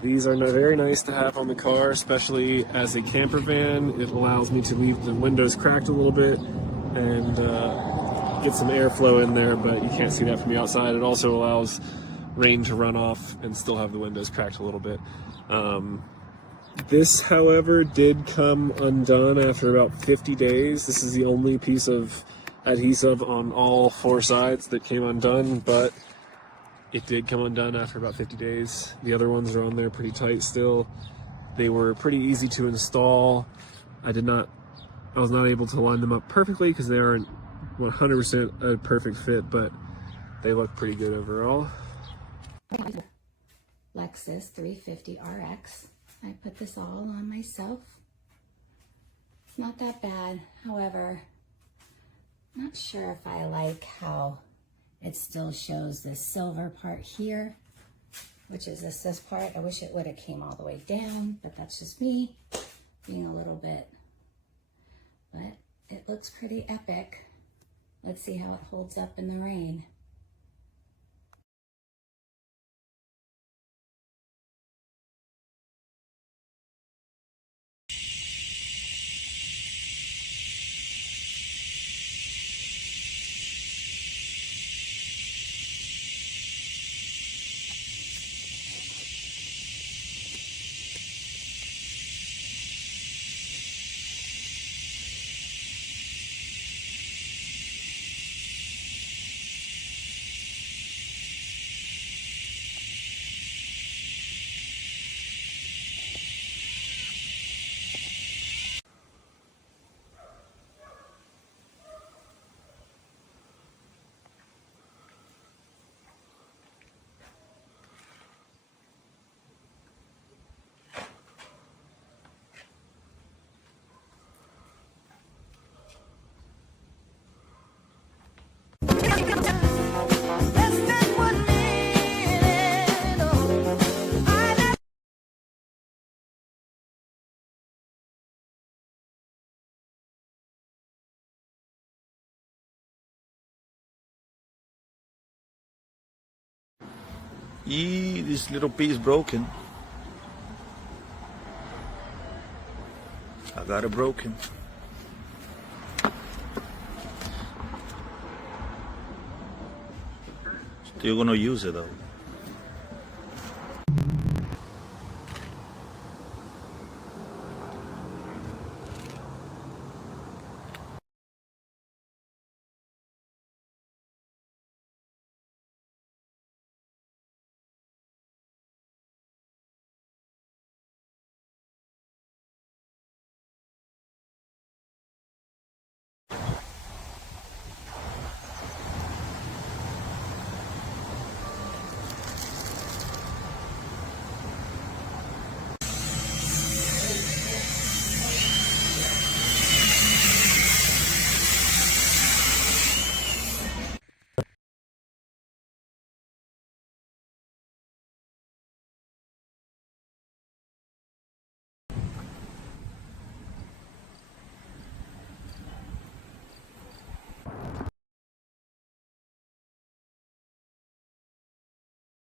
These are very nice to have on the car, especially as a camper van. It allows me to leave the windows cracked a little bit and get some airflow in there, but you can't see that from the outside. It also allows rain to run off and still have the windows cracked a little bit. This, however, did come undone after about 50 days. This is the only piece of adhesive on all four sides that came undone, but it did come undone after about 50 days. The other ones are on there pretty tight still. They were pretty easy to install. I was not able to line them up perfectly because they aren't 100% a perfect fit, but they look pretty good overall. Lexus 350 RX. I put this all on myself. It's not that bad. However, I'm not sure if I like how it still shows this silver part here, which is this part. I wish it would have came all the way down, but that's just me being a little bit, but it looks pretty epic. Let's see how it holds up in the rain. This little piece broken. I got it broken. Still gonna use it though.